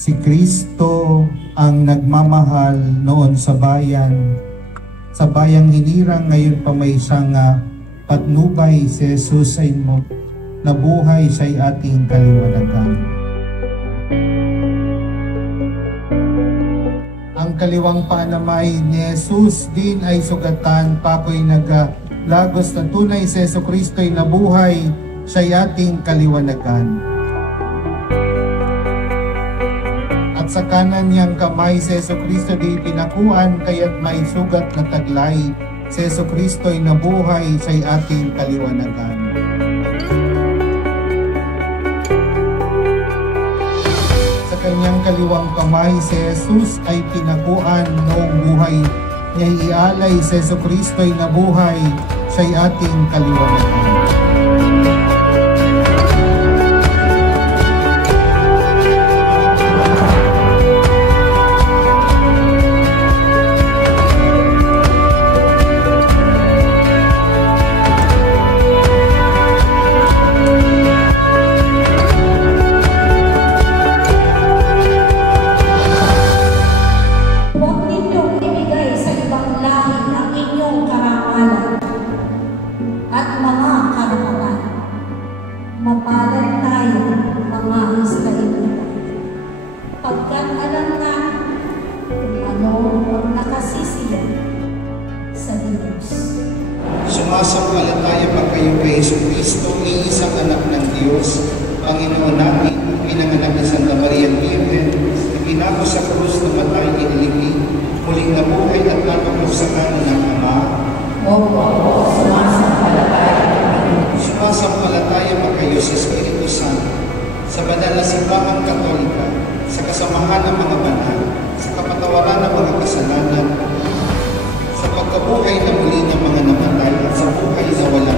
Si Kristo ang nagmamahal noon sa bayan. Sa bayang hinirang, ngayon pa may isang patnubay. Si Jesus ay nabuhay sa ating kaliwanagan. Ang kaliwang panamay ni Jesus din ay sugatan, pako'y naglagos na tunay si Jesu Kristo ay nabuhay sa ating kaliwanagan. At sa kanan niyang kamay si Jesu Kristo di pinakuan, kaya't may sugat na taglay. Si Jesu Kristo ay nabuhay sa ating kaliwanagan. Sa kanyang kaliwang kamay si Jesus ay pinakuan noong buhay niya ialay. Si Jesu Kristo ay nabuhay sa ating kaliwanagan. Mapalad tayo, mga Israelita, pagkat alam na kung ano ang nakasisiyan sa Diyos. Sumasampalataya pa kayo kay Jesu Kristo, iisang anak ng Diyos, Panginoon natin, pinanganak ni Santa Maria Virgen, ginako sa krus na matay iniligi, muling nabuhay at natupok sa kanan ng Ama. Opo, sumasampalataya. Sumasampalataya pa kayo sa Espiritu Santo, sa banal na simbahang Katolika, sa kasamahan ng mga banal, sa kapatawaran ng mga kasalanan, sa pagkabuhay na muli ng mga namatay at sa buhay na wala